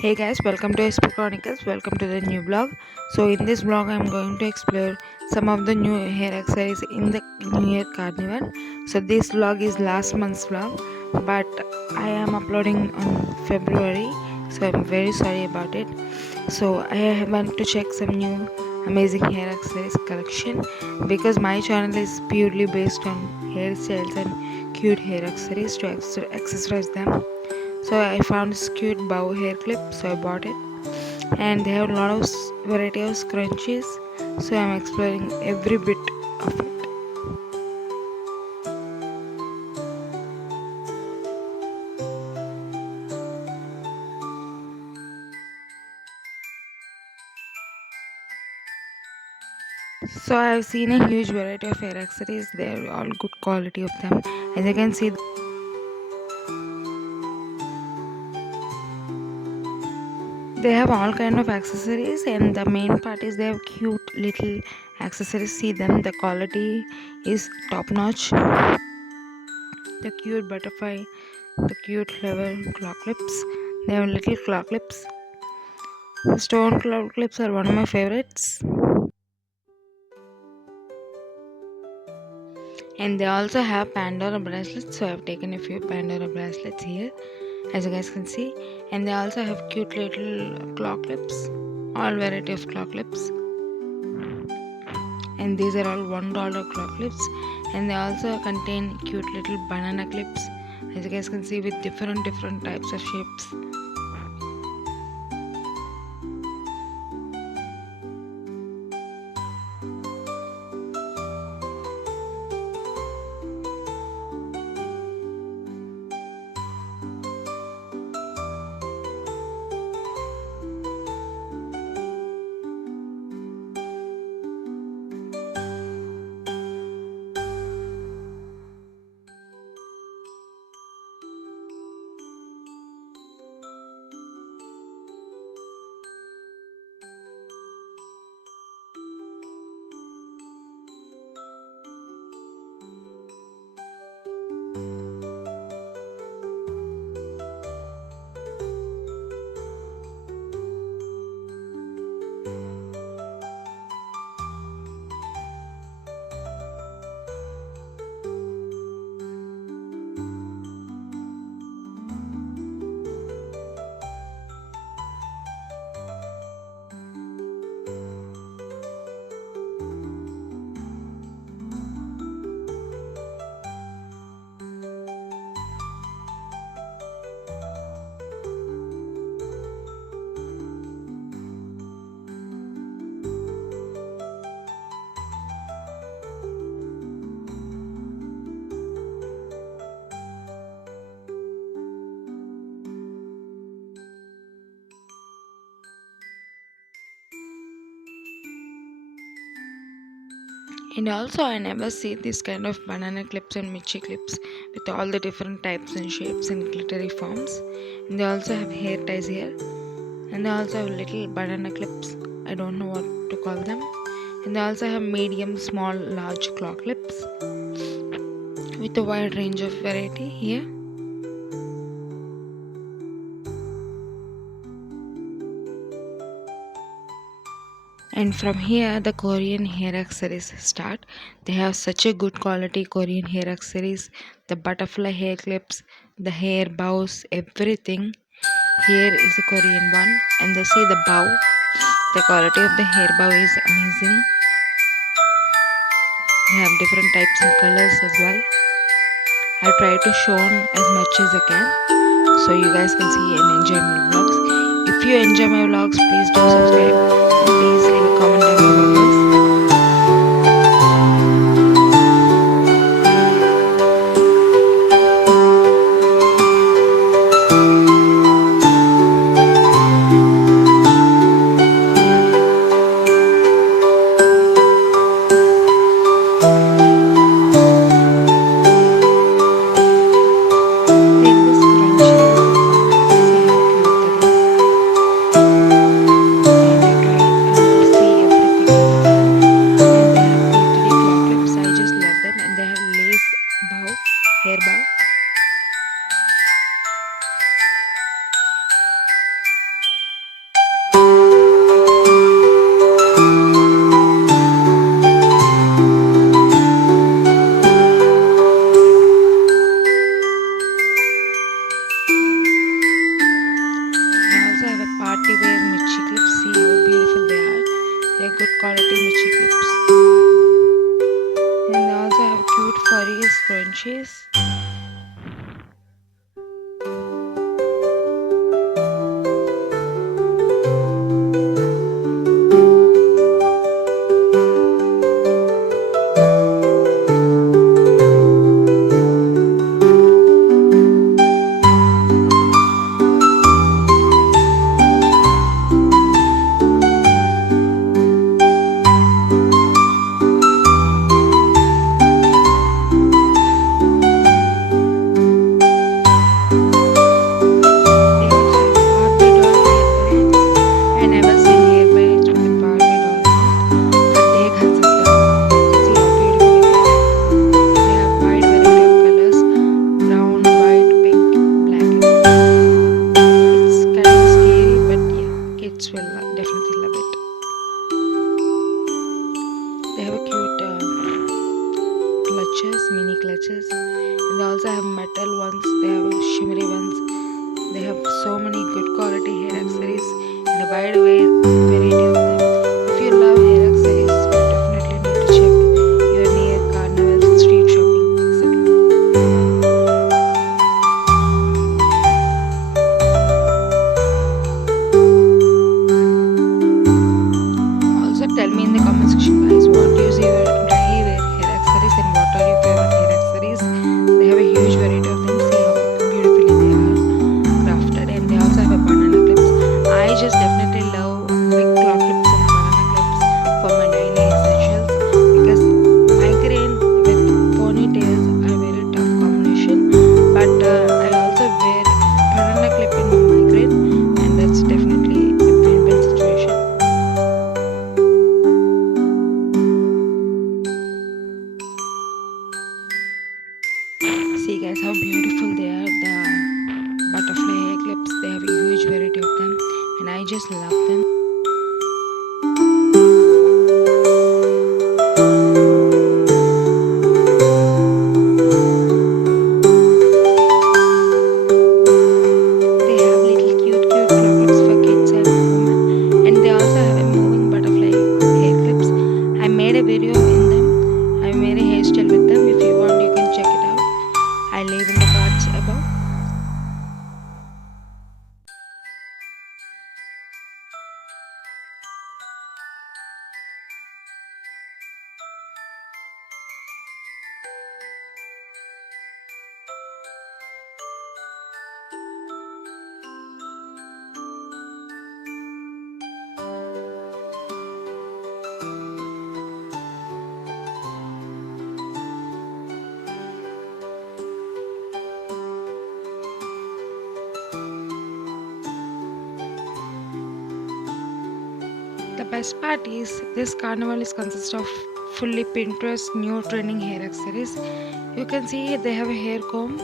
Hey guys, welcome to SP Chronicles. Welcome to the new vlog. So in this vlog, I'm going to explore some of the new hair accessories in the New Year Carnival. So this vlog is last month's vlog, but I am uploading on February, so I'm very sorry about it. So I went to check some new amazing hair accessories collection because my channel is purely based on hairstyles and cute hair accessories to accessorize them. So I found this cute bow hair clip, so I bought it. And they have a lot of variety of scrunchies, so I'm exploring every bit of it. So I've seen a huge variety of hair accessories. They're all good quality of them. As you can see, they have all kind of accessories, and the main part is they have cute little accessories. See them, the quality is top notch. The cute butterfly, the cute clever claw clips. They have little claw clips. The stone claw clips are one of my favorites. And they also have Pandora bracelets, so I've taken a few Pandora bracelets here, as you guys can see. And they also have cute little claw clips, all variety of claw clips. And these are all $1 claw clips, and they also contain cute little banana clips, as you guys can see, with different types of shapes. And also, I never see this kind of banana clips and Michi clips with all the different types and shapes and glittery forms. And they also have hair ties here, and they also have little banana clips. I don't know what to call them. And they also have medium, small, large claw clips with a wide range of variety here. And from here, the Korean hair accessories start. They have such a good quality Korean hair accessories. The butterfly hair clips, the hair bows, everything. Here is a Korean one, and they see the bow. The quality of the hair bow is amazing. They have different types and colors as well. I try to show on as much as I can, so you guys can see and enjoy my vlogs. If you enjoy my vlogs, please do subscribe and please leave a comment down below, guys. Take this scrunchie as a part. See how cute that is. And I tried. See a good quality Michi clips. And they also have cute furry scrunchies. They also have Barbie doll hair braids. I never seen hair braids with a Barbie doll in it, but they consist of. See how beautifully they are. They have wide variety of colors: brown, white, pink, black, and green. It's kind of scary, but yeah, kids will definitely love it. They have a cute clutches, mini clutches, and they also have metal ones. They have shimmery ones. They have so many good quality hair accessories and a wide variety of them. If you love hair accessories, you definitely need to check your near carnival, street shopping, etc. Also, tell me in the comment section, guys, what do you see your daily wear hair accessories and what are your favorite hair accessories? They have a huge variety of them. See how beautifully they are crafted, and they also have a banana clips. I just definitely love big claw clips and banana clips for my daily essentials because migraine with ponytails are a very tough combination. But I also wear banana clip in my migraine, and that's definitely a win-win situation. See guys how beautiful they are, the butterfly hair clips. They have a huge variety of them and I just love them. They have little cute claw clips for kids and women, and they also have a moving butterfly hair clips. I made a video in them. I made a hairstyle with them. If you want you can check it out. I'll leave in the cards above. The best part is this carnival is consist of fully Pinterest new trending hair accessories. You can see they have a hair comb,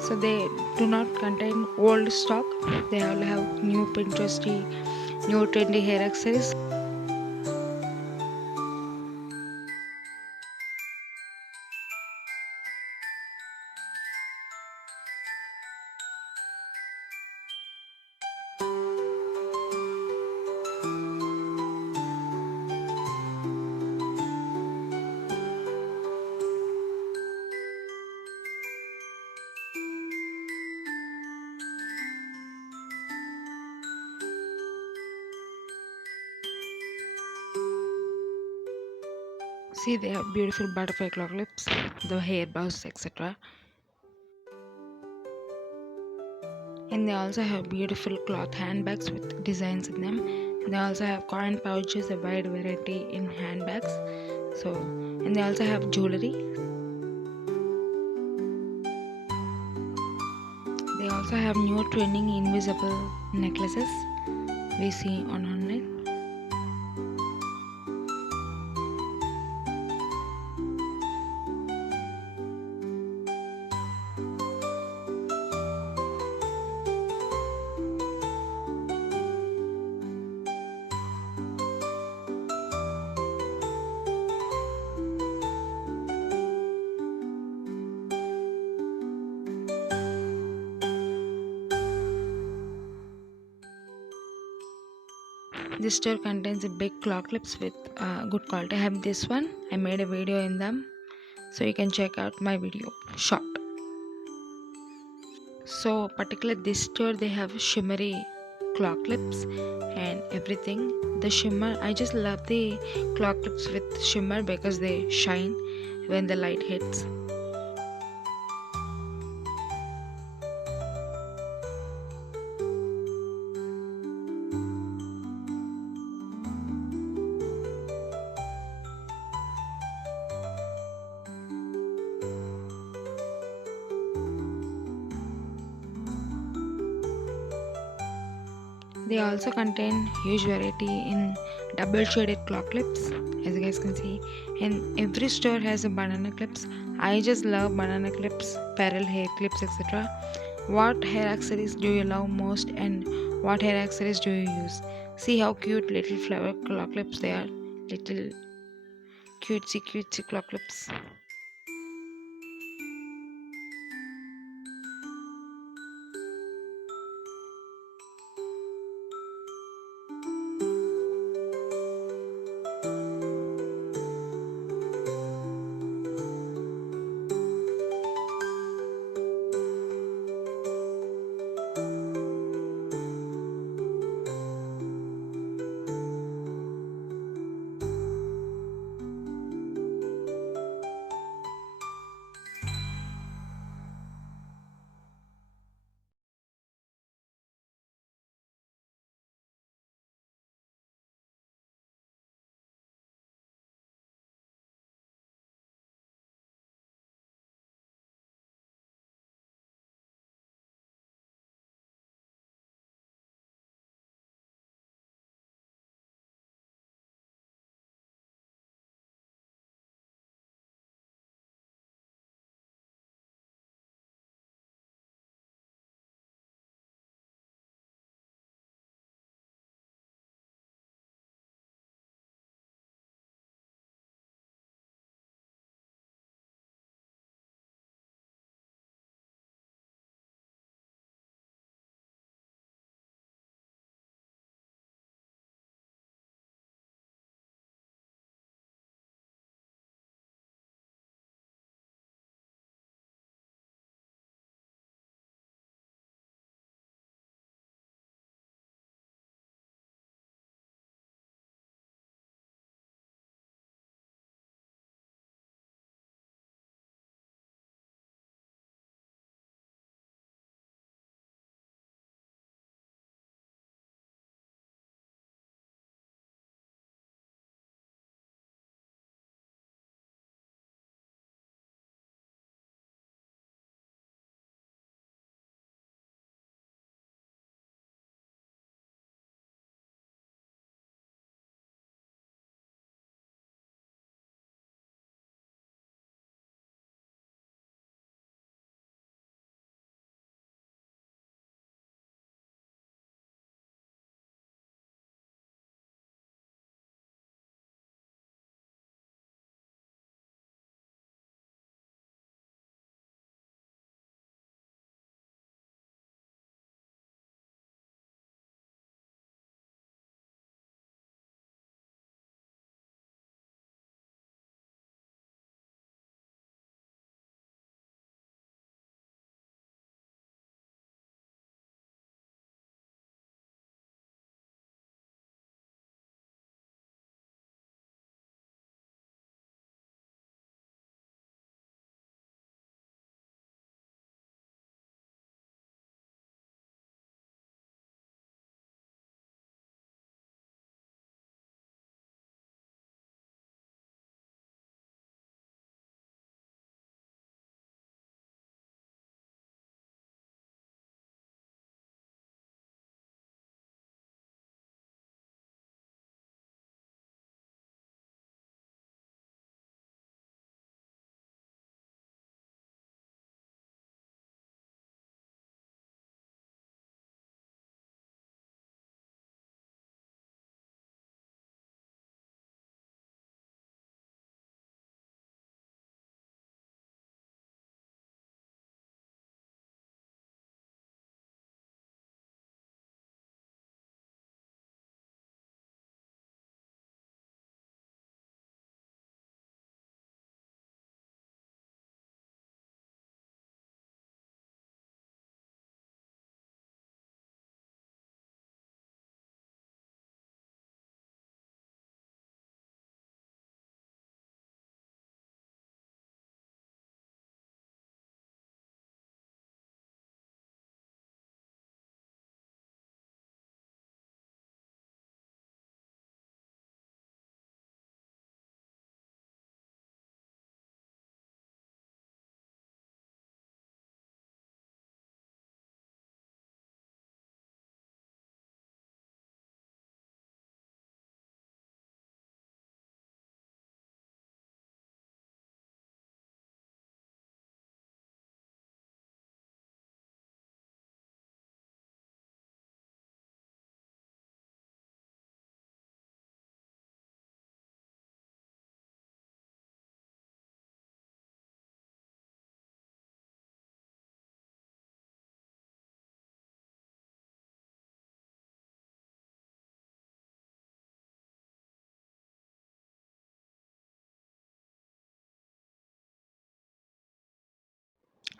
so they do not contain old stock. They all have new Pinteresty, new trendy hair accessories. See, they have beautiful butterfly claw clips, the hair bows, etc. And they also have beautiful cloth handbags with designs in them. They also have coin pouches, a wide variety in handbags. So, and they also have jewellery. They also have new trending invisible necklaces we see on online. This store contains a big claw clips with good quality. I have this one. I made a video in them, so you can check out my video short. So particularly this store, they have shimmery claw clips and everything. The shimmer, I just love the claw clips with shimmer because they shine when the light hits. They also contain huge variety in double shaded claw clips, as you guys can see. And every store has a banana clips. I just love banana clips, parallel hair clips, etc. What hair accessories do you love most, and what hair accessories do you use? See how cute little flower claw clips they are. Little cutesy claw clips.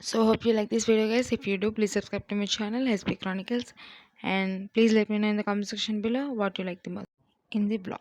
So hope you like this video, guys. If you do, please subscribe to my channel SP Chronicles, and please let me know in the comment section below what you like the most in the vlog.